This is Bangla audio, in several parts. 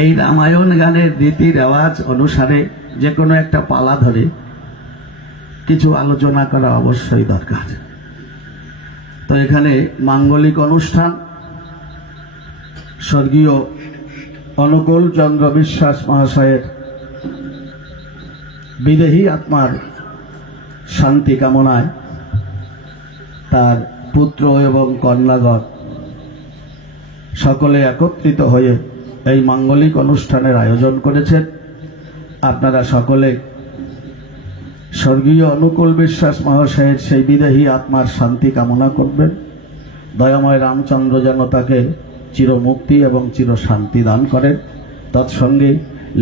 এই রামায়ণ গানের রীতি রেওয়াজ অনুসারে যে কোনো একটা পালা ধরে কিছু আলোচনা করা অবশ্যই দরকার। তো এখানে মাঙ্গলিক অনুষ্ঠান স্বর্গীয় অনুকূল চন্দ্র বিশ্বাস মহাশয়ের বিদেহী আত্মার শান্তি কামনায় তার পুত্র এবং কন্যাগণ সকলে একত্রিত হয়ে এই মাঙ্গলিক অনুষ্ঠানের আয়োজন করেছেন। আপনারা সকলে স্বর্গীয় অনুকূল বিশ্বাস মহাশয়ের সেই বিদেহী আত্মার শান্তি কামনা করবেন। দয়াময় রামচন্দ্র যেন তাকে চিরমুক্তি এবং চির শান্তি দান করেন। তৎসঙ্গে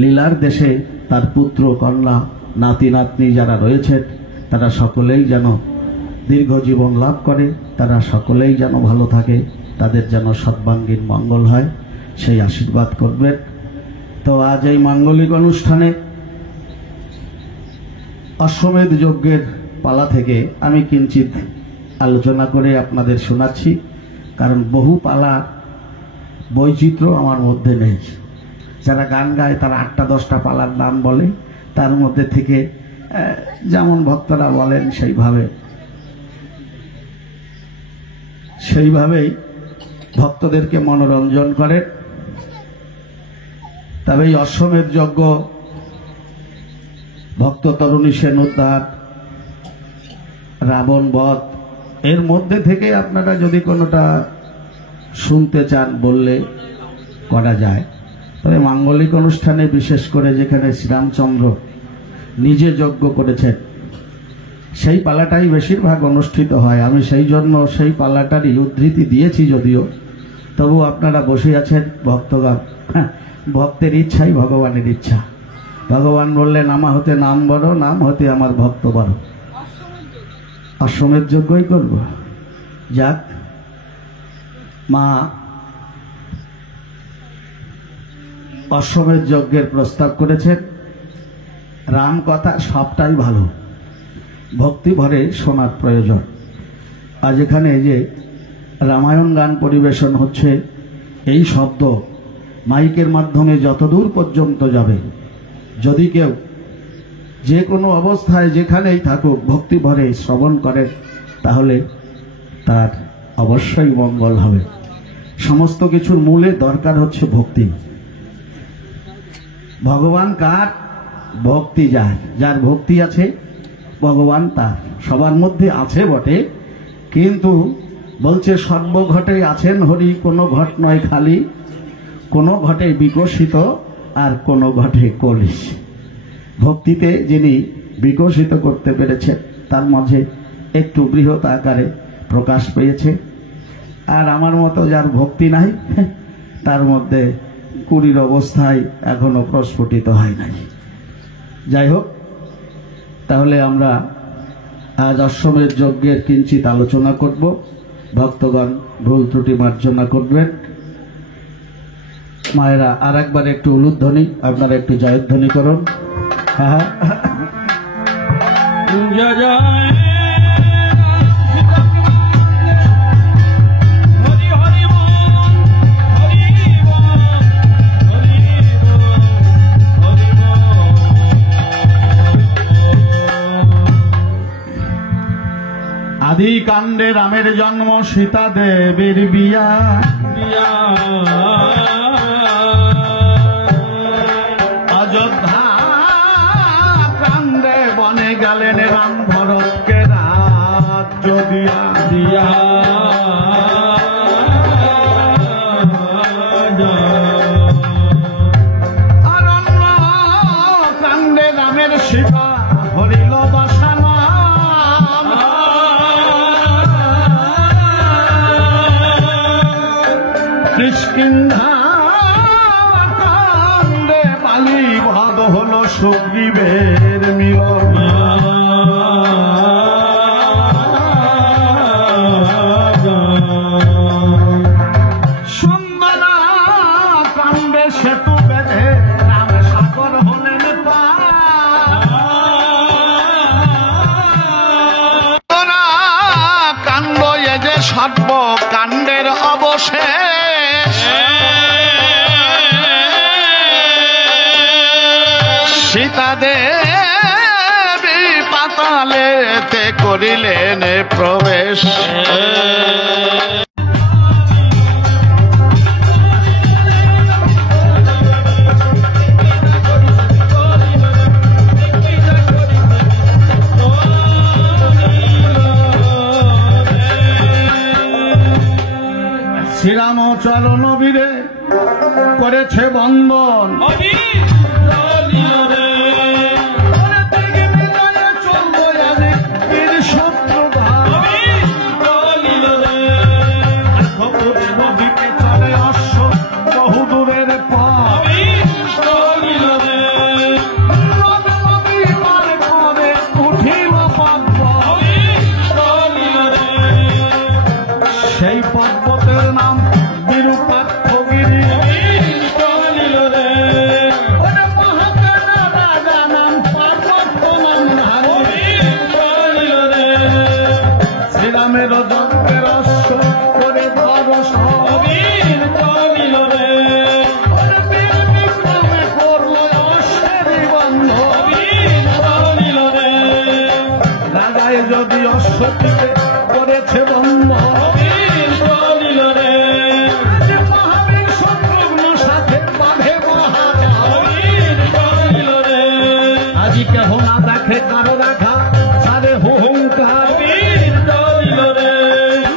লীলার দেশে তার পুত্র কন্যা নাতি নাতনি যারা রয়েছেন তারা সকলেই যেন দীর্ঘ জীবন লাভ করে, তারা সকলেই যেন ভালো থাকে, তাদের যেন সর্বাঙ্গীন মঙ্গল হয়, সেই আশীর্বাদ করবেন। তো আজ এই মাঙ্গলিক অনুষ্ঠানে অশ্বমেধ যজ্ঞের পালা থেকে আমি কিঞ্চিত আলোচনা করে আপনাদের শোনাচ্ছি, কারণ বহু পালা বৈচিত্র্য আমার মধ্যে নেই। যারা গান গায় তারা 8টা 10টা পালার নাম বলে, তার মধ্যে থেকে যেমন ভক্তরা বলেন সেইভাবেই ভক্তদেরকে মনোরঞ্জন করে। তবে এই অশ্বমেধ যজ্ঞ, ভক্ত তরুণী সেন উদ্ধার, রাবণ বধ, এর মধ্যে থেকে আপনারা যদি কোনোটা শুনতে চান বললে করা যায়। তবে মাঙ্গলিক অনুষ্ঠানে বিশেষ করে যেখানে শ্রীরামচন্দ্র নিজে যজ্ঞ করেছেন সেই পালাটাই বেশিরভাগ অনুষ্ঠিত হয়। আমি সেই জন্য সেই পালাটারই উদ্ধৃতি দিয়েছি, যদিও তবু আপনারা বসে আছেন ভক্তগণ। ভক্তের ইচ্ছাই ভগবানের ইচ্ছা। ভগবান বললেন, আমা হতে নাম বড়, নাম হতে আমার ভক্ত বড়। অশ্বমেধ যজ্ঞই করব। যাক, মা অশ্বমেধ যজ্ঞের প্রস্তাব করেছেন। রাম কথা সবটাই ভালো, ভক্তি ভরে শোনার প্রয়োজন। আজ এখানে যে রামায়ণ গান পরিবেশন হচ্ছে, এই শব্দ মাইকের মাধ্যমে যতদূর পর্যন্ত যাবে, যদি কেউ যে কোনো অবস্থায় যেখানেই থাকুক ভক্তি ভরে শ্রবণ করেন, তাহলে তার অবশ্যই মঙ্গল হবে। সমস্ত কিছুর মূলে দরকার হচ্ছে ভক্তি। ভগবান কার? ভক্তি যার। যার ভক্তি আছে ভগবান তার। সবার মধ্যে আছে বটে, কিন্তু বলছে সর্বঘটে আছেন হরি, কোনো ঘট নয় খালি, কোনো ঘটে বিকশিত আর কোনো ঘটে কলিশ। ভক্তিতে যিনি বিকশিত করতে পেরেছেন তার মাঝে একটু বৃহৎ আকারে প্রকাশ পেয়েছে। আর আমার মতো যার ভক্তি নাই তার মধ্যে কুড়ির অবস্থায় এখনো প্রস্ফুটিত হয় নাই। যাই হোক, তাহলে আমরা আজ অশ্বমেধ যজ্ঞের কিঞ্চিত আলোচনা করব। ভক্তগণ ভুল ত্রুটি মার্জনা করবেন। মায়েরা আর একবার একটু উলুধ্বনি, আপনারা একটু জয়ধ্বনি করুন। হ্যাঁ, জয় জয়। আদি কাণ্ডে রামের জন্ম, সীতা দেবীর বিয়া, অযোধ্যা কাণ্ডে বনে গেলেন রাম, ভরতকে রাজ্য দিয়া দিয়া, অরণ্য কাণ্ডে রামের সীতা হরিল বসানো, কিষ্কিন্ধা কাণ্ডে বালি বধ হল সুগ্রীবের মিলন, সুন্দরা কাণ্ডে সেতু বেঁধে রাম সাগর হলেন পার, কাণ্ড এ যে সর্ব কাণ্ডের অবশেষ, সীতা দেবী পাতালেতে করিলেন প্রবেশ। শ্রীরামচর নবীরে করেছে বন্দন, বহুদূরের পথ উঠিল সেই পর্বতের নাম বিরূপাক্ষগিরি। শ্রীরামের যজ্ঞের অশ্ব করে ধরস রাজায় যদি অশ্বটিকে করেছে বন্ধ, আজি কেহ না দেখে কারো দেখা সারে হুঙ্কার।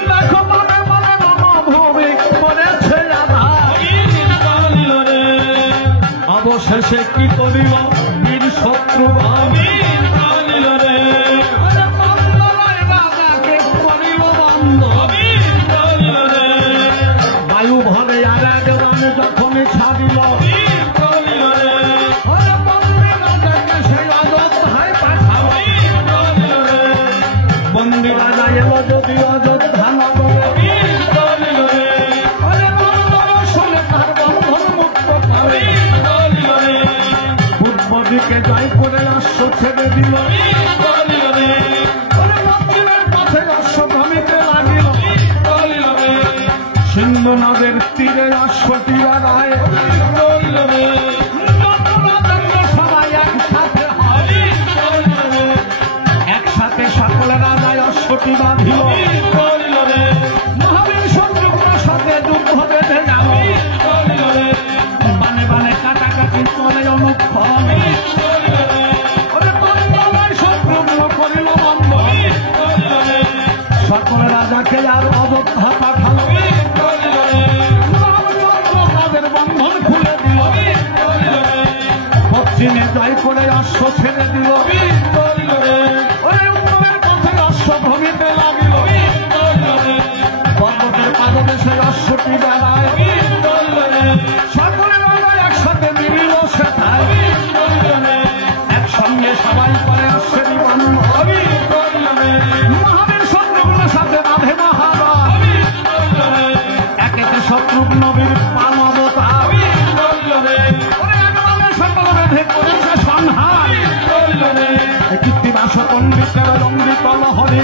দেখো মনে মনে মনোভূমি করেছে অবশেষে কি করিল বীর শত্রু বায়ু ভরে আর এক রানে যখন ছাড়িল বন্দী রাজা এলো যদি অযোধ্যা নগরে, তার বন্ধন মুক্ত করে পূর্ব দিকে জয় করে অশ্ব ছেড়ে দিল। পথে অশ্ব ভ্রমিতে লাগিল, সিন্ধু নদের তীরে অশ্বটি রায় সবাই একসাথে হয়, একসাথে সকলে রাজায় অশ্বটি বাঁধিল। মহাবীর শত্রুঘ্নের সাথে যুদ্ধ বেঁধে গেল, বানে বানে কাটাকাটি চলে অনুক্ষণ। শত্রুঘ্ন করিল বন্ধ, সকল রাজাকে আর অযোধ্যা পাঠালো। তাদের বন্ধন খুলে দিল, পশ্চিমে জয় করে অশ্ব ছেড়ে দিল। উত্তরের পথে অশ্ব ভ্রমিতে লাগিল, পর্বতের পাদদেশে অশ্বটি বেড়ায়। সকলে রাজায় একসাথে মিলিল সেথায়, একসঙ্গে সবাই করে অশ্বেরই বন্ধন। মহাবীর শত্রুঘ্নের সাথে বাঁধে মহাভারত, একেতে শত্রুঘ্ন বীর পাল অবতার। সকল বেঁধে করেছে সংহার, কীর্তিবাস পণ্ডিতের রঙ্গিত লহরি।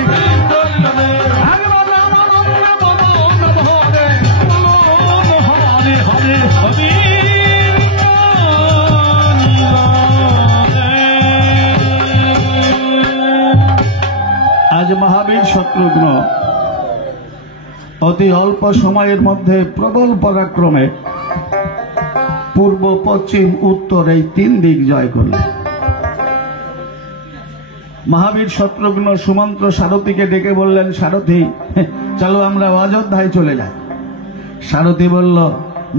আজ মহাবীর শত্রুঘ্ন অতি অল্প সময়ের মধ্যে প্রবল পরাক্রমে পূর্ব পশ্চিম উত্তর এই তিন দিক জয় করলেন। মহাবীর শত্রুঘ্ন সুমন্ত্র সারথীকে ডেকে বললেন, সারথী চলো আমরা অযোধ্যায় চলে যাই। সারথী বলল,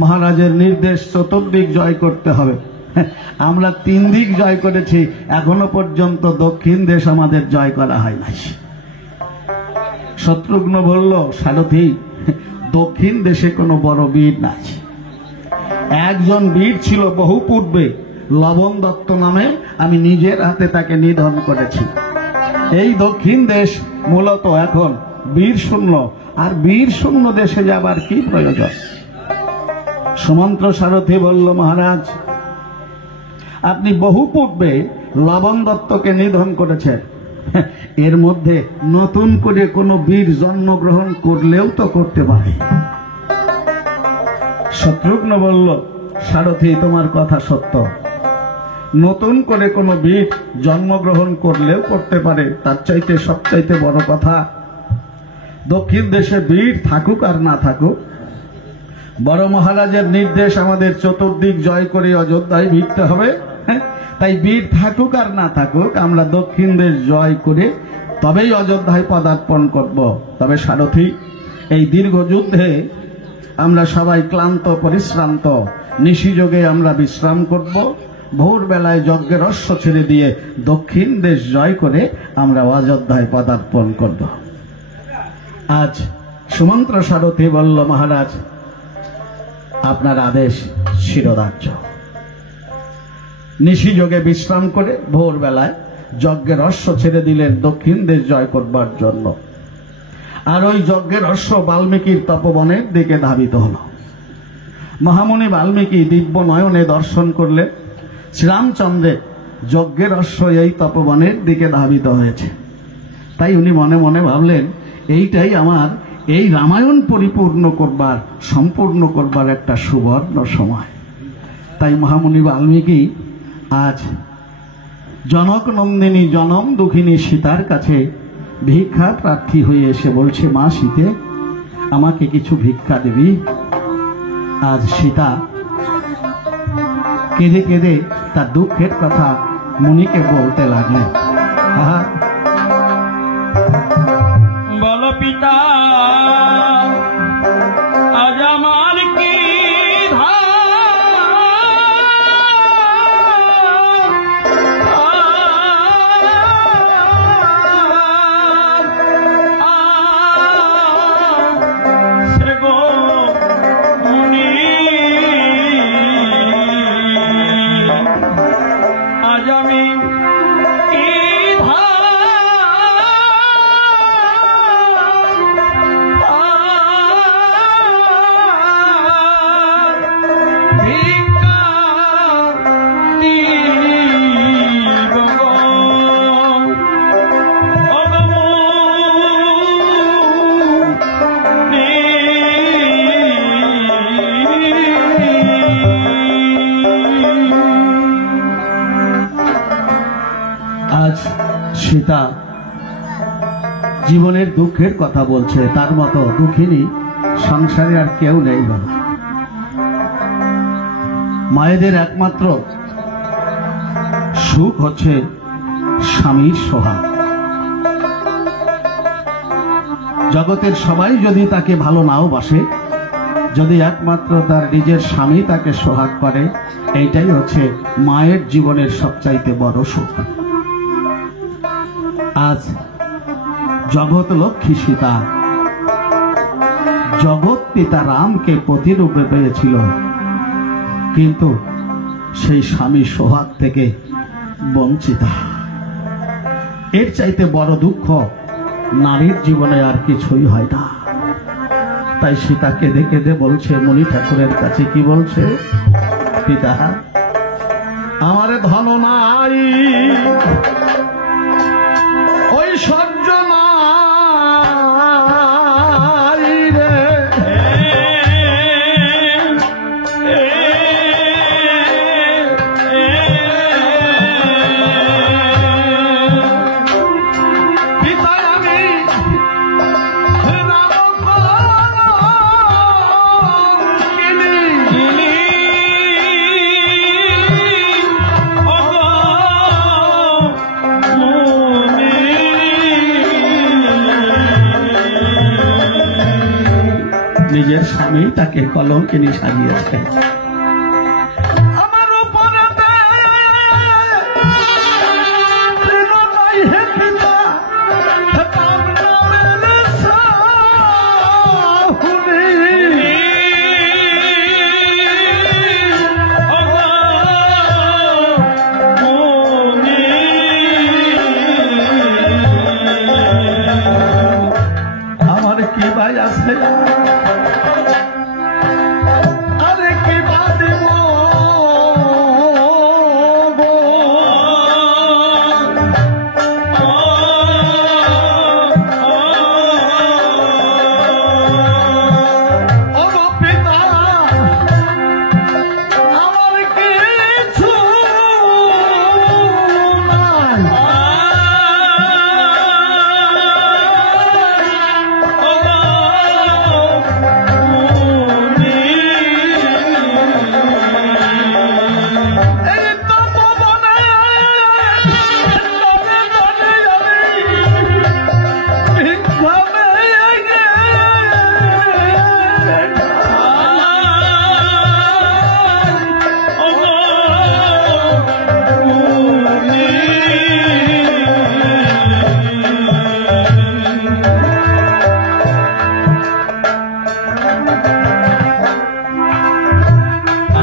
মহারাজের নির্দেশ চতুর্দিক জয় করতে হবে। আমরা তিন দিক জয় করেছি, এখনো পর্যন্ত দক্ষিণ দেশ আমাদের জয় করা হয় নাই। শত্রুঘ্ন বলল, সারথী দক্ষিণ দেশে কোনো বড় বীর নাই। একজন বীর ছিল বহু পূর্বে, লবণ দত্ত নামে, আমি নিজের হাতে তাকে নিধন করেছি। এই দক্ষিণ দেশ মূলত এখন বীর শূন্য, আর বীর শূন্য দেশে যাবার কি প্রয়োজন? সুমন্ত্র সারথী বলল, মহারাজ আপনি বহু পূর্বে লবণ দত্তকে নিধন করেছেন, এর মধ্যে নতুন করে কোনো বীর জন্মগ্রহণ করলেও তো করতে পারে। শত্রুঘ্ন বলল, সারথী তোমার কথা সত্য, নতুন করে কোনো বীর জন্মগ্রহণ করলেও করতে পারে, তার চাইতে সবচাইতে বড় কথা দক্ষিণ দেশে বীর থাকুক আর না থাকুক, বড় মহারাজের নির্দেশ আমাদের চতুর্দিক জয় করে অযোধ্যায় ভিড়তে হবে। তাই বীর থাকুক আর না থাকুক, আমরা দক্ষিণ দেশ জয় করে তবেই অযোধ্যায় পদার্পণ করব। তবে সারথী, এই দীর্ঘ যুদ্ধে আমরা সবাই ক্লান্ত পরিশ্রান্ত, নিশিযোগে আমরা বিশ্রাম করব, ভোরবেলায় যজ্ঞের অশ্ব ছেড়ে দিয়ে দক্ষিণ দেশ জয় করে আমরা অযোধ্যায় পদার্পণ করব। আজ সুমন্ত্র সারথী বলল, মহারাজ আপনার আদেশ শিরোধার্য। নিশিযোগে বিশ্রাম করে ভোরবেলায় যজ্ঞের অশ্ব ছেড়ে দিলেন দক্ষিণ দেশ জয় করবার জন্য। আর ওই যজ্ঞের অশ্ব বাল্মীকির তপবনের দিকে ধাবিত হল। মহামুনি বাল্মীকি দিব্য নয়নে দর্শন করলেন শ্রীরামচন্দ্রের যজ্ঞের অশ্ব এই তপবনের দিকে ধাবিত হয়েছে। তাই উনি মনে মনে ভাবলেন, এইটাই আমার এই রামায়ণ পরিপূর্ণ করবার, সম্পূর্ণ করবার একটা সুবর্ণ সময়। তাই মহামুনি বাল্মীকি আজ জনক নন্দিনী জনম দুঃখিনী সীতার কাছে ভিক্ষা প্রার্থী হয়ে এসে বলছে, মা সীতে, আমাকে কিছু ভিক্ষা দিবি। আজ সীতা কেঁদে কেঁদে তার দুঃখের কথা মুনিকে বলতে লাগলেন। বলো পিতা, আজ আমার কি সে গো মুনি, আজ আমি আজ সীতা জীবনের দুঃখের কথা বলছে, তার মতো দুঃখিনী সংসারে আর কেউ নেই বলা। মায়েদের একমাত্র সুখ হচ্ছে স্বামীর সোহাগ। জগতের সবাই যদি তাকে ভালো নাও বাসে, যদি একমাত্র তার নিজের স্বামী তাকে সোহাগ করে, এইটাই হচ্ছে মায়ের জীবনের সবচাইতে বড় সুখ। আজ জগৎ লক্ষ্মী সীতা জগৎ পিতা রামকে পতিরূপে পেয়েছিল, কিন্তু সেই স্বামী সোহাগ থেকে বঞ্চিতা। এর চাইতে বড় দুঃখ নারীর জীবনে আর কিছুই হয় না। তাই সীতা কেঁদে কেঁদে বলছে মুনি ঠাকুরের কাছে, কি বলছে, পিতা আমারে ধন নাই, ঐশ্বর্য নাই রে, পিতায় আমি নিজের স্বামী তাকে কলঙ্কিনী সাজিয়েছে। আমার উপরে হে পিতা, তার নামের সাহুনি, আমার কি ভাই আছে, আরে কি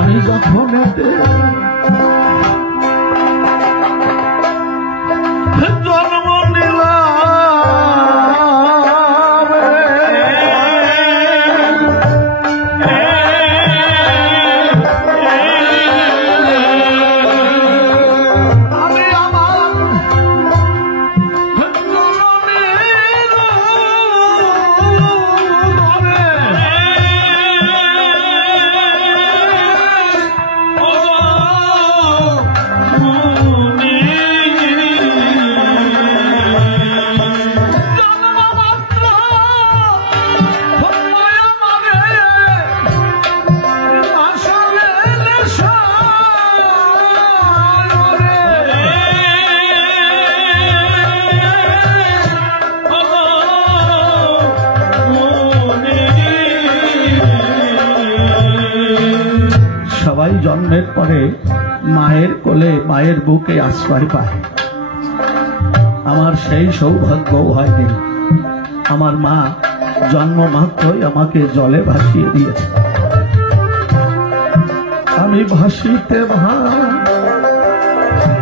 আমি যখন এতে জন্ম নিলাম আমি আমার জননীর সবাই জন্মের পরে মায়ের কোলে মায়ের বুকে আশ্রয় পায়। আমার সেই সৌভাগ্য হয়নি। আমার মা জন্ম মাত্রই আমাকে জলে ভাসিয়ে দিয়েছে। আমি ভাসিতে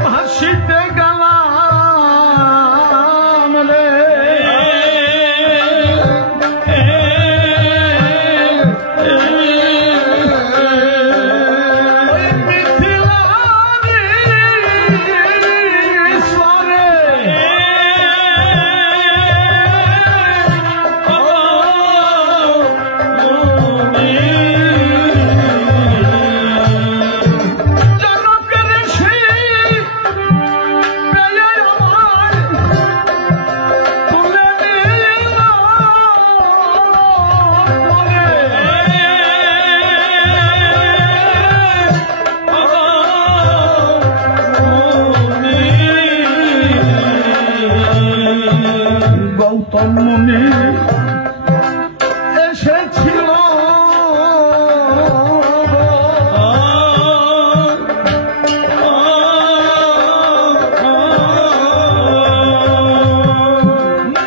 ভাসিতে গেলাম রে গৌতম মুনি এসেছিল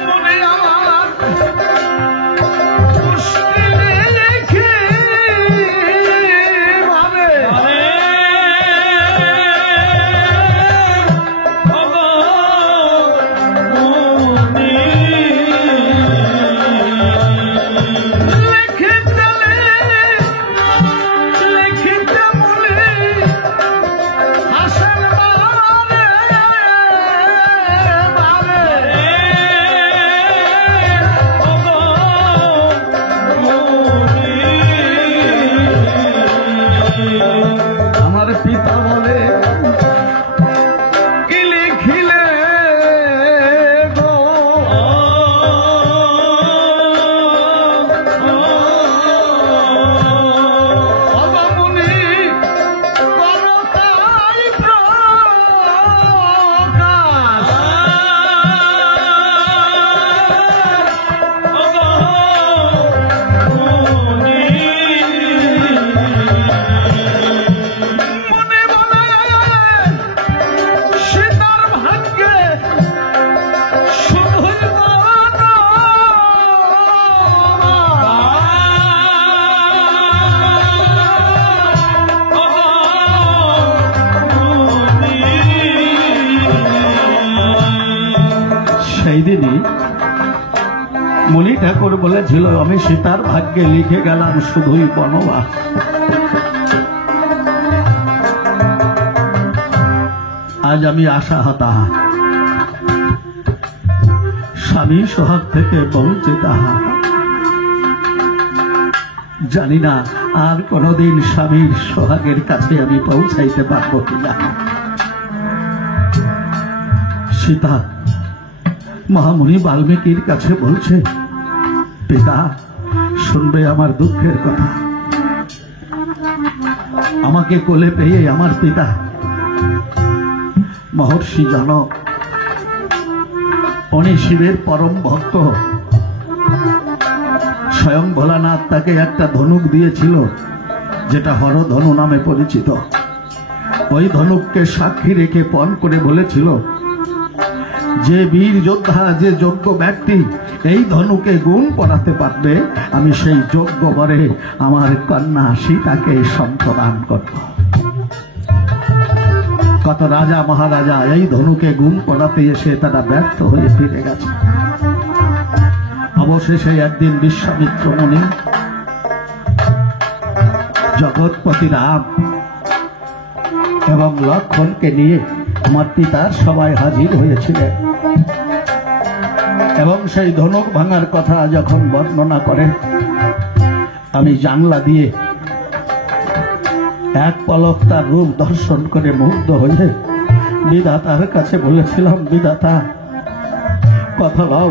মুনি আমার মুশকিলে রেখে ভাবে আমার পিতা বলে কি লিখিলে গো অবমুনি করো তাই প্রকাশ সেই দিনই মুনি ঠাকুর বলেছিল আমি সীতার ভাগ্যে লিখে গেলাম শুধুই বনবাস। আজ আমি আশা হতাহা, স্বামী সোহাগ থেকে বঞ্চিত। জানি না আর কোনদিন স্বামীর সোহাগের কাছে আমি পৌঁছাইতে পারবো কিনা। সীতা মহামুনি বাল্মীকির কাছে বলছে, পিতা শুনবে আমার দুঃখের কথা। আমাকে কোলে পেয়ে আমার পিতা মহর্ষি জনক, উনি শিবের পরম ভক্ত। স্বয়ং ভোলানাথ তাকে একটা ধনুক দিয়েছিল যেটা হরধনু নামে পরিচিত। ওই ধনুককে সাক্ষী রেখে পণ করে বলেছিল, যে বীর যোদ্ধা, যে যোগ্য ব্যক্তি এই ধনুকে গুণ পড়াতে পারবে, আমি সেই যোগ্য বরে আমার কন্যা সীতাকে সম্প্রদান করব। কত রাজা মহারাজা এই ধনুকে গুণ পড়াতে এসে তারা ব্যর্থ হয়ে ফিরে গেছে। অবশেষে একদিন বিশ্বামিত্র মুনি জগৎপতি রাম এবং লক্ষ্মণকে নিয়ে আমার পিতার সবাই হাজির হয়েছিলেন এবং সেই ধনুক ভাঙার কথা যখন বর্ণনা করেন, আমি জানলা দিয়ে এক পলক তার রূপ দর্শন করে মুগ্ধ হয়ে বিধাতার কাছে বলেছিলাম, বিধাতা কথা দাও,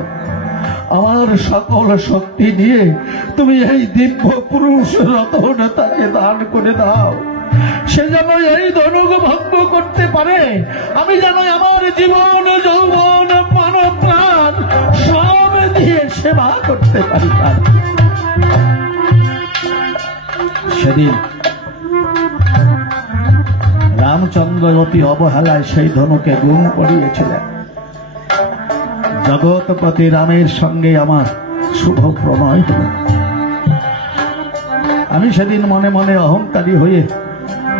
আমার সকল শক্তি দিয়ে তুমি এই দিব্য পুরুষ রতন তাকে দান করে দাও, সে যেন এই ধনুক ভঙ্গ করতে পারে, আমি যেন আমার জীবন যৌবন প্রাণ প্রাণ সব দিয়ে সেবা করতে পারি। সেদিন রামচন্দ্র অতি অবহেলায় সেই ধনুকে গুণ পড়িয়েছিলেন। জগৎপতি রামের সঙ্গে আমার শুভ প্রণয় হল। আমি সেদিন মনে মনে অহংকারী হয়ে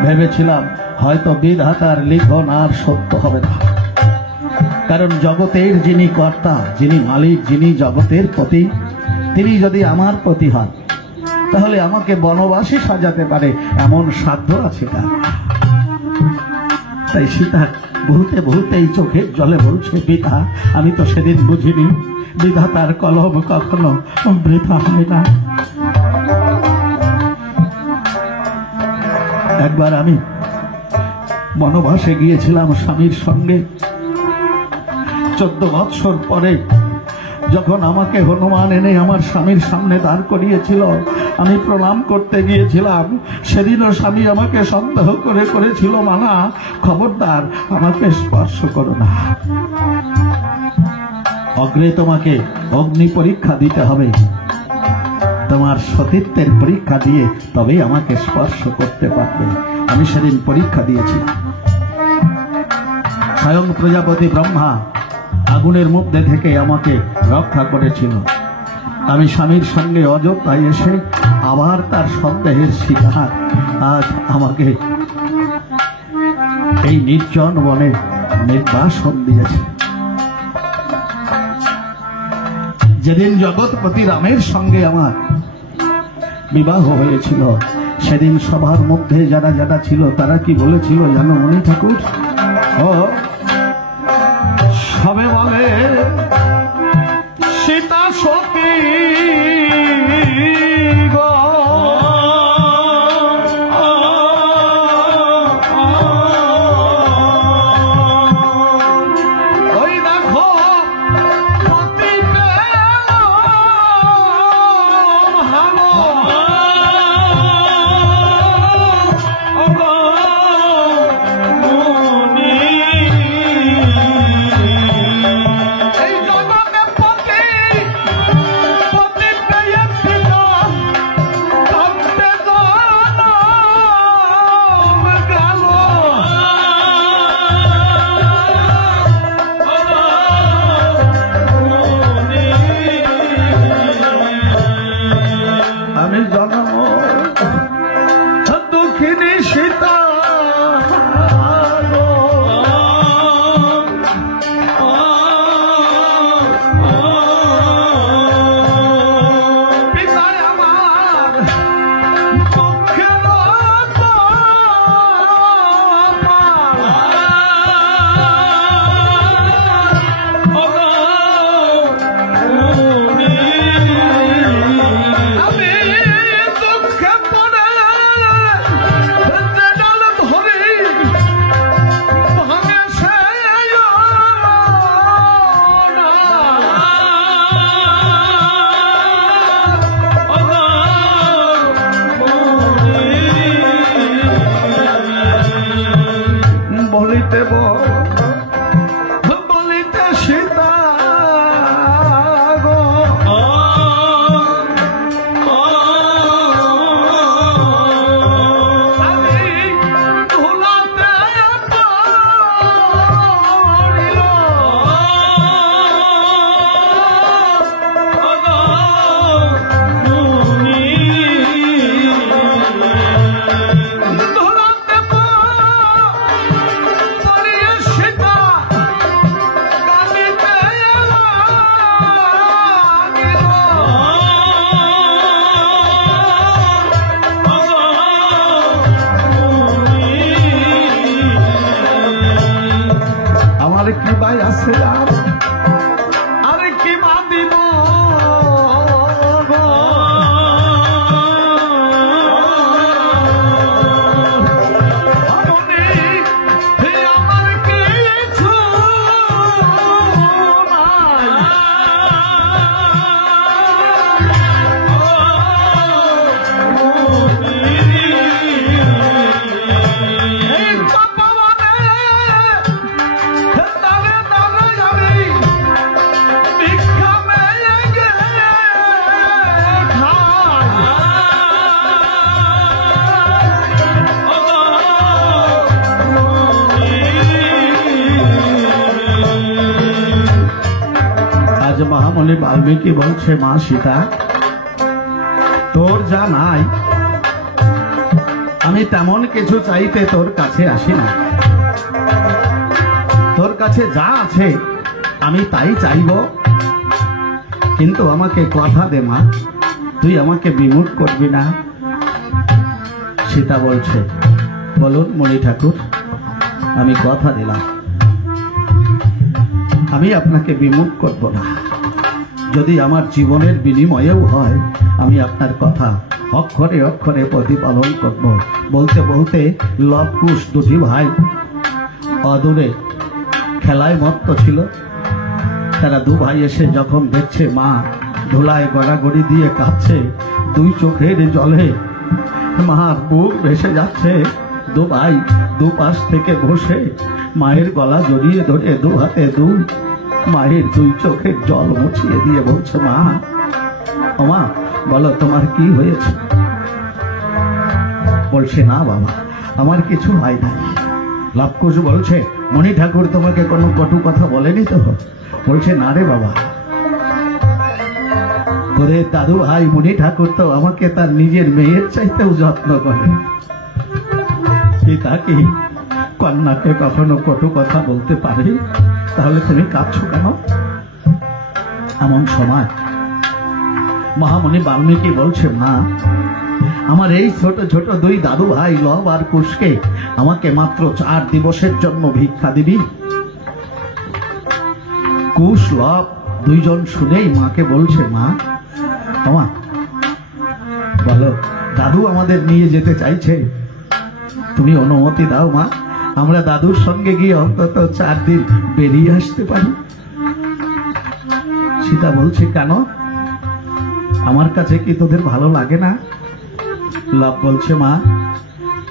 ভেবেছিলাম হয়তো বিধাতার লিখন আর সত্য হবে না, কারণ জগতের যিনি কর্তা, যিনি মালিক, যিনি জগতের পতি, তিনি যদি আমার পতি হন তাহলে আমাকে বনবাসী সাজাতে পারে এমন সাধ্য আছে না। তাই সীতা বহুতে বহুতেই চোখের জলে বলছে, পিতা আমি তো সেদিন বুঝিনি বিধাতার কলম কখনো বৃথা হয় না। একবার আমি বনবাসে গিয়েছিলাম স্বামীর সঙ্গে। 14 বৎসর পরে যখন আমাকে হনুমান এনে আমার স্বামীর সামনে দাঁড় করিয়েছিল, আমি প্রণাম করতে গিয়েছিলাম। সেদিনও স্বামী আমাকে সন্দেহ করেছিল, মানা খবরদার আমাকে স্পর্শ করো না, অগ্রে তোমাকে অগ্নি পরীক্ষা দিতে হবে, তোমার সতীত্বের পরীক্ষা দিয়ে তবে আমাকে স্পর্শ করতে পারবে। আমি সেদিন পরীক্ষা দিয়েছি। স্বয়ং প্রজাপতি ব্রহ্মা আগুনের মধ্যে থেকে আমাকে রক্ষা করেছিল। আমি স্বামীর সঙ্গে অযোধ্যায় এসে আবার তার সন্দেহের শিকার, আজ আমাকে এই নির্জন বনে নির্বাসন দিয়েছে। যেদিন জগৎপতি রামের সঙ্গে আমার বিবাহ হয়েছিল, সেদিন সবার মধ্যে যারা যারা ছিল তারা কি বলেছিল জানো মুনি ঠাকুর? ও সবে বলে সীতা সখী গো, ওই দেখো পতি আমি জনম দুঃখিনী সীতা গো, পিতায় আমার পক্ষে বলিতে বলিতে সীতা গো, আমি ধুলাতে পড়িল আর কি বাই আছে আর কি বা দিব গো। মনি, হে আমার কিছু নাই। এই বাবা মানে, হে দানে দানে আমি ভিক্ষা মেয়ে আজ মহামণি বাল্মীকি বলছে, মা সীতা, তোর যা নাই আমি তেমন কিছু চাইতে তোর কাছে আসি না। তোর কাছে যা আছে আমি তাই চাইব, কিন্তু আমাকে কথা দে মা, তুই আমাকে বিমুখ করবি না। সীতা বলছে, বলুন মণি ঠাকুর, আমি কথা দিলাম আমি আপনাকে বিমুখ করব না। যদি আমার জীবনের বিনিময়েও হয় আমি আপনার কথা অক্ষরে অক্ষরে প্রতিপালন করব। বলতে বলতে লব কুশ দুটি ভাই অদূরে খেলায় মত্ত ছিল। তারা দু ভাই এসে যখন দেখছে মা ধুলায় গড়াগড়ি দিয়ে কাঁদছে, দুই চোখের জলে মার বুক ভেসে যাচ্ছে, দু ভাই দুপাশ থেকে বসে মায়ের গলা জড়িয়ে ধরে দু হাতে মায়ের দুই চোখের জল মুছিয়ে দিয়ে বলছে, মা ও মা, বলো তোমার কি হয়েছে? বলছে, না বাবা, আমার কিছু হয় নাই। লবকুশ বলছে, মণি ঠাকুর তোমাকে কোনো কটু কথা বলেনি তো? বলছে, না রে বাবা, তোদের দাদু ভাই মণি ঠাকুর তো আমাকে তার নিজের মেয়ের চাইতেও যত্ন করে। পিতা কি কন্যাকে কখনো কটু কথা বলতে পারে? তাহলে তুমি কাঁদছো কেন? এমন সময় মহামণি বাল্মীকি বলছে, মা, আমার এই ছোট ছোট দুই দাদু ভাই লব আর কুশকে আমাকে মাত্র 4 দিবসের জন্য ভিক্ষা দিবি। কুশ লব দুইজন শুনেই মাকে বলছে, মা তোমা বলো, দাদু আমাদের নিয়ে যেতে চাইছে, তুমি অনুমতি দাও মা, আমরা দাদুর সঙ্গে গিয়ে অন্তত 4 দিন বেরিয়ে আসতে পারি। সীতা বলছে, কেন? আমার কাছে কি তোদের ভালো লাগে না? লব বলছে, মা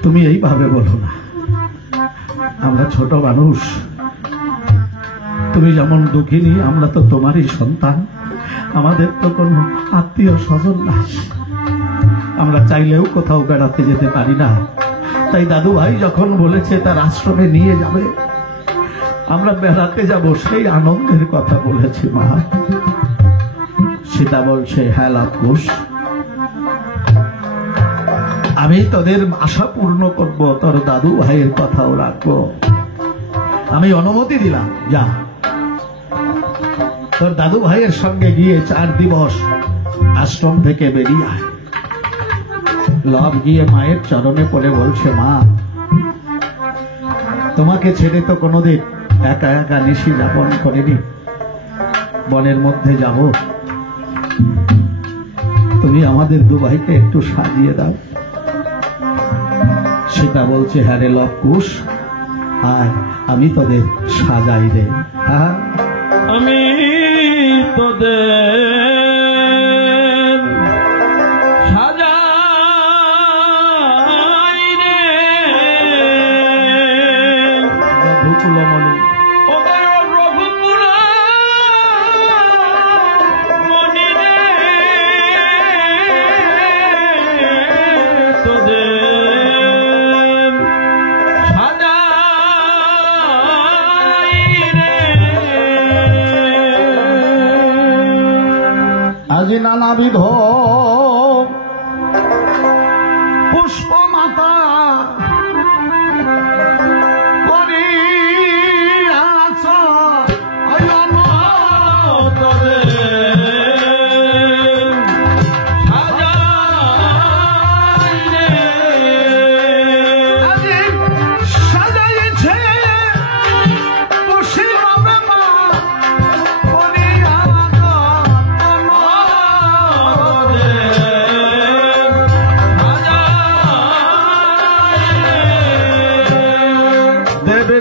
তুমি এইভাবে বলো না, আমরা ছোট মানুষ, তুমি যেমন দুঃখিনী আমরা তো তোমারই সন্তান, আমাদের তো কোনো আত্মীয় স্বজন নাই, আমরা চাইলেও কোথাও বেড়াতে যেতে পারি না। তাই দাদু ভাই যখন বলেছে তার আশ্রমে নিয়ে যাবে, আমরা বেড়াতে যাব, সেই আনন্দের কথা বলেছি মা। সীতা বলছে, হ্যাঁ লবকুশ, আমি তোদের আশা পূর্ণ করব, তোর দাদু ভাইয়ের কথাও রাখবো, আমি অনুমতি দিলাম, যা তোর দাদু ভাইয়ের সঙ্গে গিয়ে 4 দিবস আশ্রম থেকে বেরিয়ে আয়। লব গিয়ে মায়ের চরণে পড়ে বলছে, মা তোমাকে ছেড়ে তো কোনোদিন একা একা নিশি যাপন করিনি, বনের মধ্যে যাব, তুমি আমাদের দু ভাইকে একটু সাজিয়ে দাও। সীতা বলছে, হ্যাঁ রে লবকুশ, আয় আমি তোদের সাজাই রে। হ্যাঁ, আমি তোদের সাজাই রে রঘুকুলমণি। আজি নানাবিধ পুষ্প মাতা করিয়াছ অয়ন তরে সাজাই রে। আজি সাজাইছে পুষ্প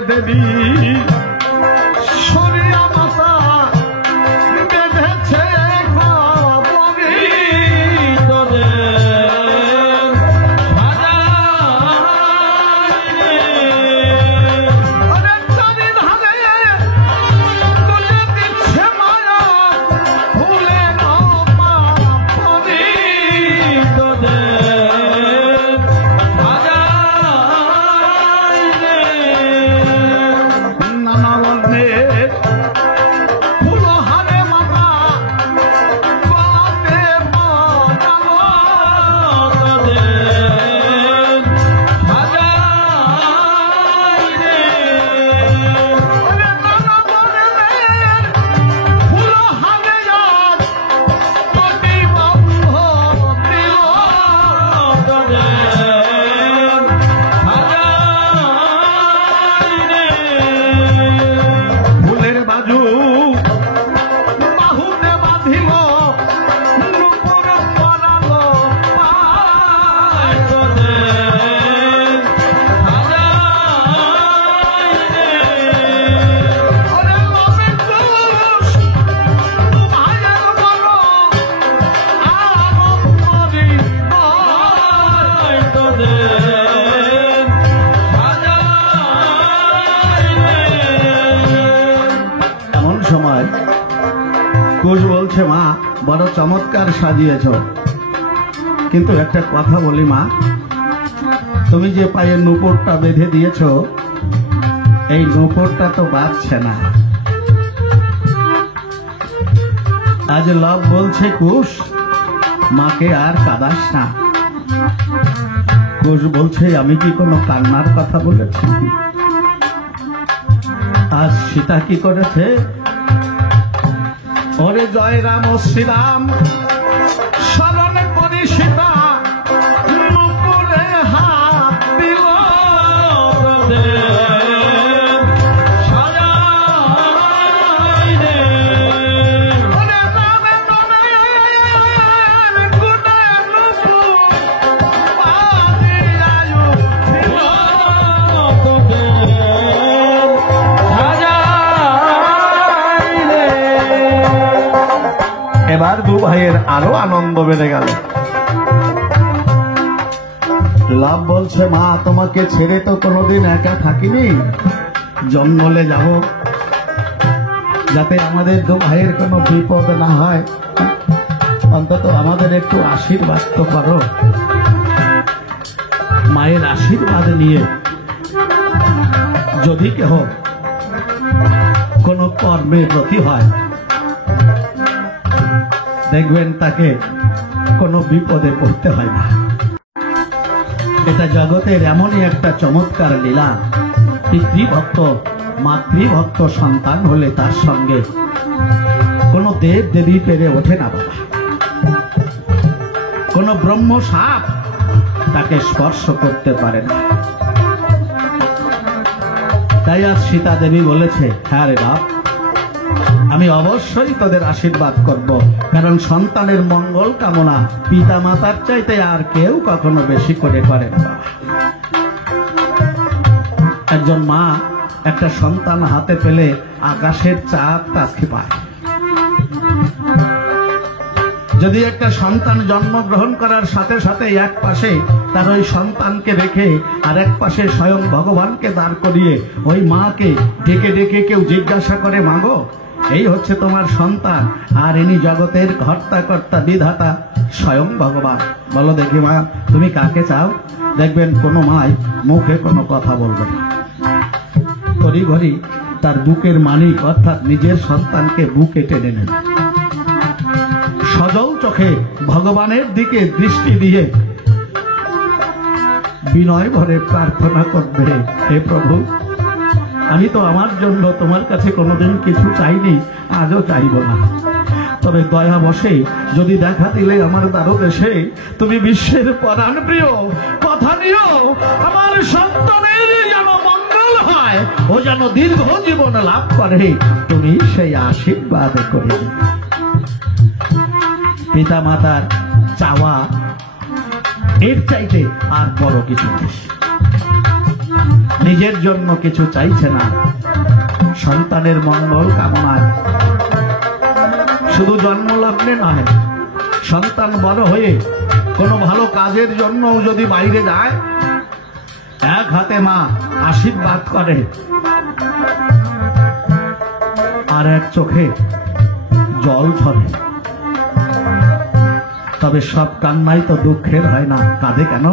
দেবী সরিয়া মাতা বেঁধেছে খবরি তোদের ওরে চারিধারে তুলে দিচ্ছে মায়া ফুলের পাপড়ি নানা বর্ণের ফুলহারে মাতা পাতে পাতালো ওরে নানা বর্ণের ফুলহারে আজ কোটি বন্ধ দিল ফুলের বাজু বাহুতে বাঁধিল নূপুর পরালো পায় ওরে লবে কুশ ভাইয়ের বড় আনন্দরি এমন সময় কুশ বলছে মা বড় চমৎকার সাজিয়েছ, কিন্তু একটা কথা বলি মা, তুমি যে পায়ে নূপুরটা বেঁধে দিয়েছ এই নূপুরটা তো বাঁধছে না। আজ লব বলছে কুশ মাকে আর কাঁদাস না। কুশ বলছে আমি কি কোনো কান্নার কথা বলেছি? আজ সীতা কি করেছে? ওরে জয় রাম ও শ্রীরাম স্মরণ করি সীতা নূপুরে হাত দিল ওরে রামে রমের গুণে নূপুর বাজিয়ায়ু দিল। এবার দু ভাইয়ের আরো আনন্দ বেড়ে গেল। লাভ বলছে মা তোমাকে ছেড়ে তো কোনোদিন একা থাকিনি, জঙ্গলে যাব যাতে আমাদের দু ভাইয়ের কোনো বিপদ না হয়, অন্তত আমাদের একটু আশীর্বাদ তো করো। মায়ের আশীর্বাদ নিয়ে যদি কেহ কোনো কর্মে ব্রতী হয় দেখবেন তাকে কোনো বিপদে পড়তে হয় না। এটা জগতের এমনই একটা চমৎকার লীলা। পিতৃভক্ত মাতৃভক্ত সন্তান হলে তার সঙ্গে কোনো দেব দেবী পেরে ওঠে না বাবা, কোনো ব্রহ্ম সাপ তাকে স্পর্শ করতে পারে না। তাই আজ সীতা দেবী বলেছে হ্যাঁ রে বাপ, আমি অবশ্যই তোদের আশীর্বাদ করব, কারণ সন্তানের মঙ্গল কামনা পিতা মাতার চাইতে আর কেউ কখনো বেশি করে করে না। একজন মা একটা সন্তান হাতে পেলে আকাশের চাঁদ তাকে পায়। যদি একটা সন্তান জন্মগ্রহণ করার সাথে সাথে এক পাশে তার ওই সন্তানকে রেখে আর এক পাশে স্বয়ং ভগবানকে দাঁড় করিয়ে ওই মাকে ডেকে ডেকে কেউ জিজ্ঞাসা করে মাগো এই হচ্ছে তোমার সন্তান, আর ইনি জগতের কর্তা কর্তা বিধাতা স্বয়ং ভগবান, বলো দেখি মা তুমি কাকে চাও? দেখবেন কোনো মাই মুখে কোনো কথা বলবে না, ঘড়ি ঘড়ি তার বুকের মালিক অর্থাৎ নিজের সন্তানকে বুকে টেনে নেবে, সজল চোখে ভগবানের দিকে দৃষ্টি দিয়ে বিনয় ভরে প্রার্থনা করবে, হে প্রভু আমি তো আমার জন্য তোমার কাছে কোনোদিন কিছু চাইনি, আজও চাইব না, তবে দয়া বসে যদি দেখা দিলে আমার দ্বারদেশে তুমি বিশ্বের পরাণ প্রিয় কথা নিও, আমার সন্তানের যেন মঙ্গল হয়, ও যেন দীর্ঘ জীবন লাভ করে, তুমি সেই আশীর্বাদ করে। পিতা মাতার চাওয়া এর চাইতে আর বড় কিছু নেই। নিজের জন্য কিছু চাইছে না, সন্তানের মঙ্গল কামনায়। শুধু জন্মলগ্নে নয়, সন্তান বড় হয়ে কোনো ভালো কাজের জন্য যদি বাইরে যায়, এক হাতে মা আশীর্বাদ করে আর এক চোখে জল ঝরে। তবে সব কান্নাই তো দুঃখের হয় না। কাঁদে কেন?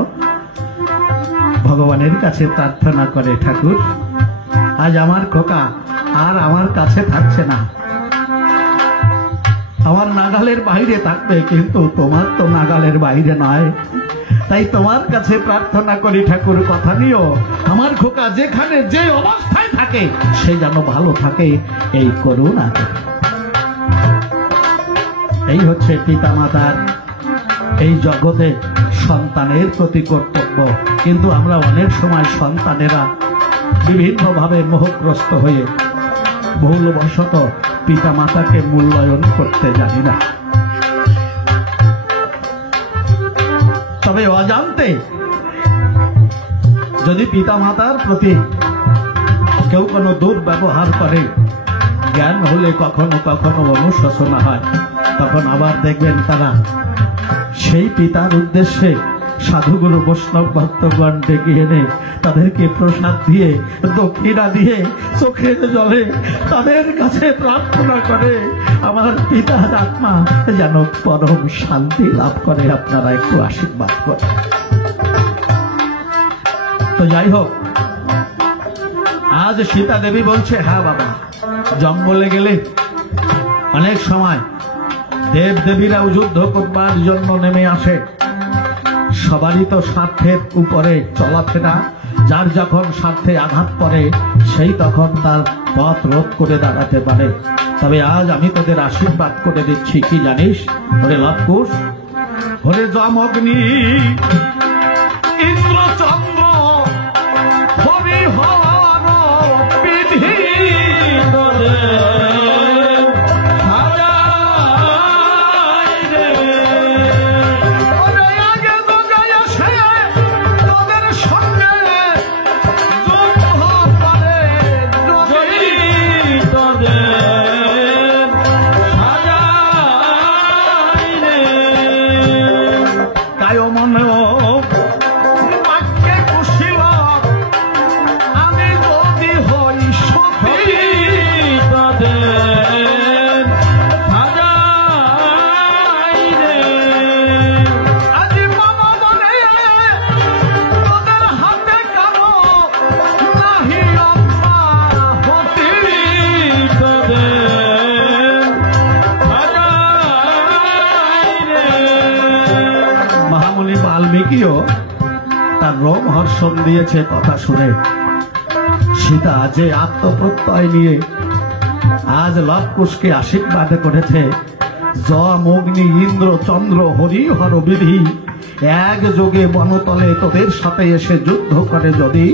ভগবানের কাছে প্রার্থনা করে, ঠাকুর আজ আমার খোকা আর আমার কাছে থাকছে না, আমার নাগালের বাইরে থাকবে, কিন্তু তোমার তো নাগালের বাইরে নয়। তাই তোমার কাছে প্রার্থনা করি ঠাকুর, কথা নিও আমার খোকা যেখানে যে অবস্থায় থাকে সে যেন ভালো থাকে, এই করুণা। এই হচ্ছে পিতামাতার এই জগতে সন্তানের প্রতি কর্তব্য। কিন্তু আমরা অনেক সময় সন্তানেরা বিভিন্নভাবে মোহগ্রস্ত হয়ে ভুলবশত পিতামাতাকে মূল্যায়ন করতে জানি না। তবে অজান্তে যদি পিতামাতার প্রতি কেউ কোনো দুর্ব্যবহার করে, জ্ঞান হলে কখনো কখনো অনুশোচনা হয়, তখন আবার দেখবেন তারা সেই পিতার উদ্দেশ্যে সাধুগুরু বৈষ্ণব ভক্তগণ ডেকে এনে তাদেরকে প্রসাদ দিয়ে, দক্ষিণা দিয়ে, চোখের জলে তাদের কাছে প্রার্থনা করে আমার পিতার আত্মা যেন পরম শান্তি লাভ করে। আপনারা একটু আশীর্বাদ করেন। তো যাই হোক, আজ সীতা দেবী বলছে, হ্যাঁ বাবা, জঙ্গলে গেলে অনেক সময় দেব দেবীরাও যুদ্ধ করবার জন্য নেমে আসে। সবারই তো স্বার্থের উপরে চলাফেরা, যার যখন স্বার্থে আঘাত পড়ে সেই তখন তার পথ রোধ করে দাঁড়াতে পারে। তবে আজ আমি তোদের আশীর্বাদ করে দিচ্ছি, কি জানিস? ওরে লবকুশ, ওরে যমগ্নি, ইন্দ্রচন্দ্র, হরিহর বিধি বাল্মীকিও তার রোমহর্ষণ দিয়েছে কথা শুনে। সীতা যে আত্মপ্রত্যয় নিয়ে আজ লবকুশকে আশীর্বাদ করেছে, যম, অগ্নি, ইন্দ্র, চন্দ্র, হরিহর বিধি এক যোগে বনতলে তোদের সাথে এসে যুদ্ধ করে যদি,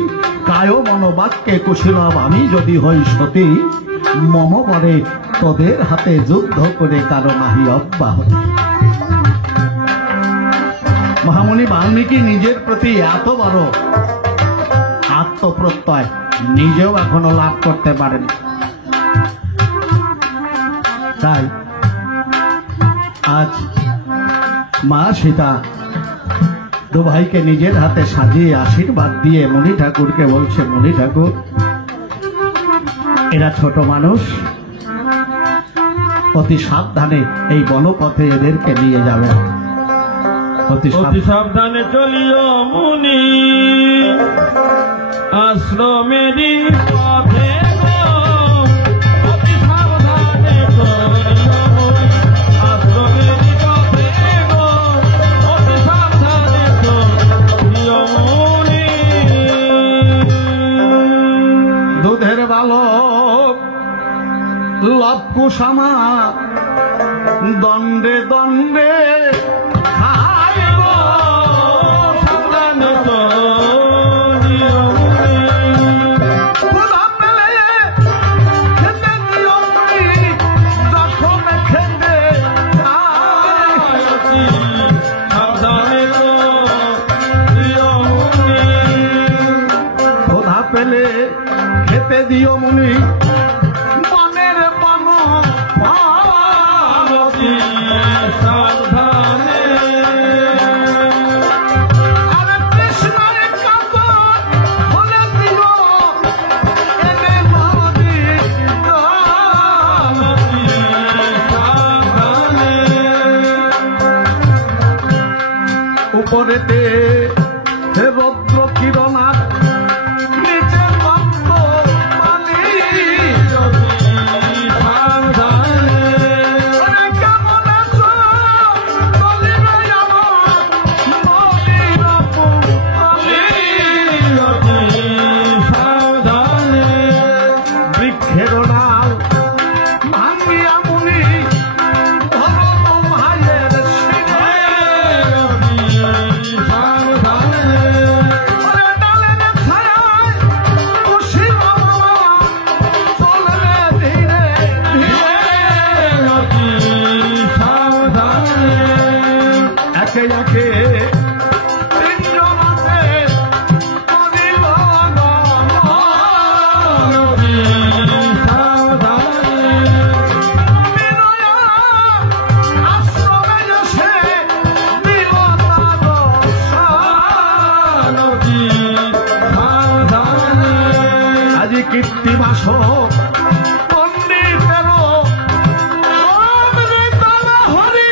কায় মনোবাক্যে কুশীলব আমি যদি হই সতী, মম বরে তোদের হাতে যুদ্ধ করে কারো নাহি অব্যাহতি। মহামুনি বাল্মীকি নিজের প্রতি এত বড় আত্মপ্রত্যয় নিজেও এখনো লাভ করতে পারেন। তাই আজ মা সীতা দু ভাইকে নিজের হাতে সাজিয়ে আশীর্বাদ দিয়ে মুনি ঠাকুরকে বলছে, মুনি ঠাকুর, এরা ছোট মানুষ, অতি সাবধানে এই বনপথে এদেরকে নিয়ে যাবেন। অতি সাবধানে চলিও মুনি, আশ্রমেরই পথে গো, অতি সাবধানে চলিও মুনি, আশ্রমেরই পথে গো, অতি সাবধানে চলিও মুনি। দুধের বালক লবকুশ আমার দণ্ডে দণ্ডে ছেলে খেতে দিও মুনি বনের বন অতি সাবধানে আর কৃষ্ণের কাপড় হলে দিও এনে নদী জল। অতি সাবধানে উপরেতে হে রৌদ্র কিরণার নিচে রক্ত পানি। অতি সাবধানে ওরে কেমন আছো চলিবে আমার নদীর পুতলি। অতি সাবধানে বৃক্ষের ডাল ভাঙিয়া মুনি ধরল ভাইয়ের শিরে। অতি সাবধানে ওরে ডালের ছায়ায় বসিল বাবা, চলবে ধীরে ধীরে। অতি সাবধানে একে একে তিনজন আছে করিল গমন। অতি সাবধানে বিনয়া আশ্রমে এসে দিল তার দর্শন। অতি সাবধানে আজি কীর্তিবাস পণ্ডিতেরও অমৃত হরি।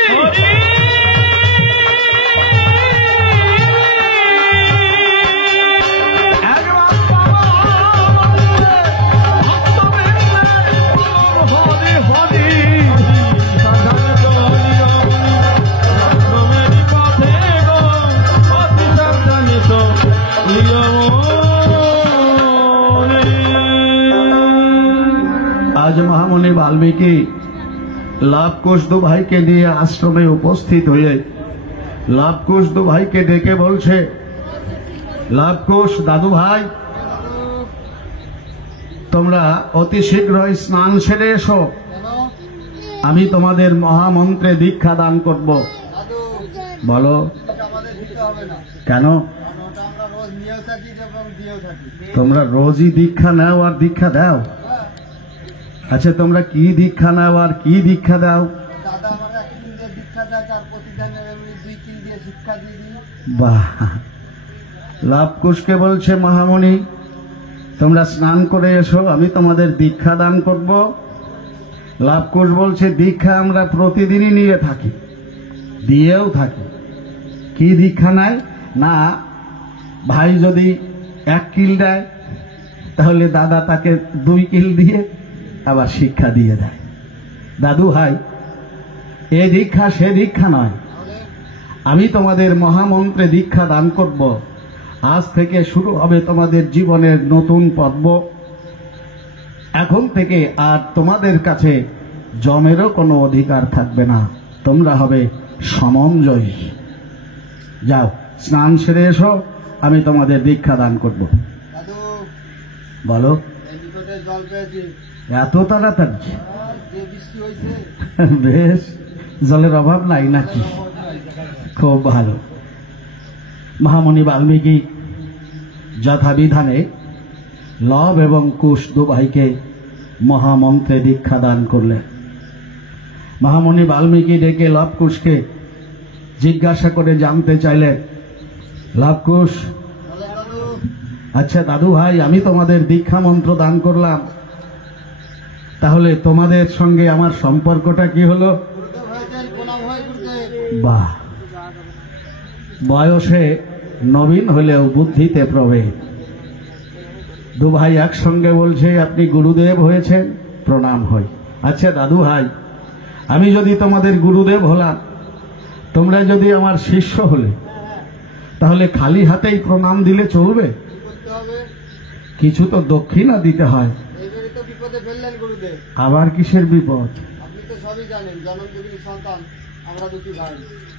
একবার বাবা বলছে, ভক্তবৃন্দে বলো হরি হরি। সাবধানে চলিও আশ্রমেরই পথে গো অতি সাবধানে চলিও আজ মহামুনি বাল্মীকি লাভকুশ দু ভাইকে নিয়ে আশ্রমে উপস্থিত হয়ে লাভকুশ দু ভাইকে ডেকে বলছে, লাভকুশ দাদু ভাই, তোমরা অতি শীঘ্রই স্নান সেরে এসো, আমি তোমাদের মহামন্ত্রে দীক্ষা দান করব। বলো আমাদের দিতে হবে না, কেন? কারণ ওটা আমরা রোজ নিয়েও থাকি এবং দিয়েও থাকি। তোমরা রোজই দীক্ষা নাও আর দীক্ষা দাও? আচ্ছা, তোমরা কি দীক্ষা নাও আর কি দীক্ষা দাও? দাদা আমার 1 কিল দিয়ে দীক্ষা দেয়, আর প্রতিদিন এমনি 2 কিল দিয়ে শিক্ষা দিয়ে দিই। বাহ! লাভকুশকে বলছে, মহামুনি তোমরা স্নান করে এসো, আমি তোমাদের দীক্ষা দান করব। লাভকুশ বলছে, দীক্ষা আমরা প্রতিদিনই নিয়ে থাকি, দিয়েও থাকি। কি দীক্ষা নেয় না, ভাই যদি 1 কিল দেয় তাহলে দাদা তাকে 2 কিল দিয়ে আবার শিক্ষা দিয়ে দেয়। দাদু ভাই, এ দীক্ষা সে দীক্ষা নয়, আমি তোমাদের মহামন্ত্রে দীক্ষা দান করব। আজ থেকে শুরু হবে তোমাদের জীবনের নতুন পর্ব। এখন থেকে আর তোমাদের কাছে জমেরও কোনো অধিকার থাকবে না, তোমরা হবে সমঞ্জয়ী। যাও, স্নান সেরে এসো, আমি তোমাদের দীক্ষা দান করব। দাদু বলো, এই নিকটে জল পেয়েছি, এত তাড়াতাড়ি? যে বৃষ্টি হয়েছে বেশ, জলের অভাব নাই নাকি? খুব ভালো। মহামুনি বাল্মীকি যথাবিধানে লব এবং কুশ দু ভাইকে মহামন্ত্রে দীক্ষা দান করলেন। মহামুনি বাল্মীকি ডেকে লবকুশকে জিজ্ঞাসা করে জানতে চাইলেন, লবকুশ, বলে দাদু আচ্ছা দাদু ভাই, আমি তোমাদের দীক্ষা মন্ত্র দান করলাম, তাহলে তোমাদের সঙ্গে আমার সম্পর্কটা কি হলো? গুরুদেব হয়েছেন, প্রণাম হয় গুরুদেব। বাহ! বয়সে নবীন হলেও বুদ্ধিতে প্রভেদ। দু ভাই একসঙ্গে বলছে, আপনি গুরুদেব হয়েছেন, প্রণাম হয়। আচ্ছা দাদু ভাই, আমি যদি তোমাদের গুরুদেব হলাম, তোমরা যদি আমার শিষ্য হলে, তাহলে খালি হাতেই প্রণাম দিলে চলবে? কি করতে হবে? কিছু তো দক্ষিণা দিতে হয়। এইবারে তো বিপদে ফেললেন গুরুদেব। আবার কিসের বিপদ? আপনি তো সবই জানেন, জনম দুঃখী সন্তান, আমরা দুটি ভাই।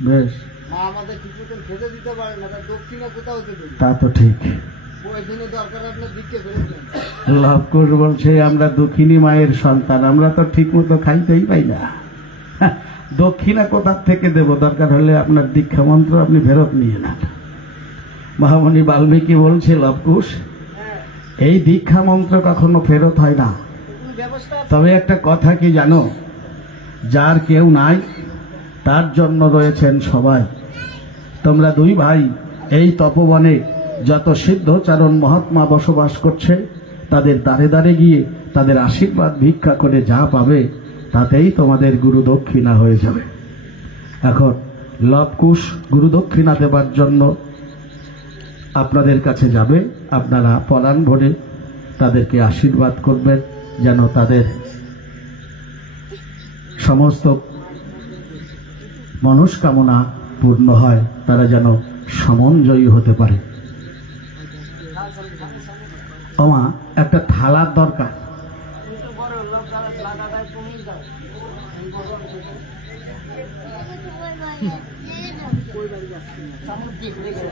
বেশ, মা আমাদের ঠিক মতন খেতে দিতে পারে না, তার দক্ষিণা কোথাও হতে দেবে। তা তো ঠিক। এখানে দরকার আপনার দিককে ফেলেছেন। লবকুশ বলছে, আমরা দক্ষিণী মায়ের সন্তান, আমরা তো ঠিক মতো খাইতেই পাই না, দক্ষিণা কোথার থেকে দেব? দরকার হলে আপনার দীক্ষা মন্ত্র আপনি ফেরত নিয়ে নেন। মহামুনি বাল্মীকি বলছে, লবকুশ এই দীক্ষা মন্ত্র কখনো ফেরত হয় না। কোনো ব্যবস্থা আছে? তবে একটা কথা কি জানো, যার কেউ নাই তার জন্য রয়েছেন সবাই। তোমরা দুই ভাই এই তপবনে যত সিদ্ধচারণ মহাত্মা বসবাস করছে, তাদের দ্বারে দ্বারে গিয়ে তাদের আশীর্বাদ ভিক্ষা করে যা পাবে তাতেই তোমাদের গুরু দক্ষিণা হয়ে যাবে। এখন লবকুশ গুরু দক্ষিণা দেবার জন্য আপনাদের কাছে যাবে। আপনারা পলান ভরে তাদেরকে আশীর্বাদ করবেন যেন তাদের সমস্ত মনস্কামনা পূর্ণ হয়, তারা যেন সমঞ্জয়ী হতে পারে। ওমা, একটা থালার দরকার। কিন্তু বড় লোক যারা লাগা দেয় তুমি দাও। এই বড় অংশটা। কই বাড়ি যাচ্ছি না। সামনে দিক রেখে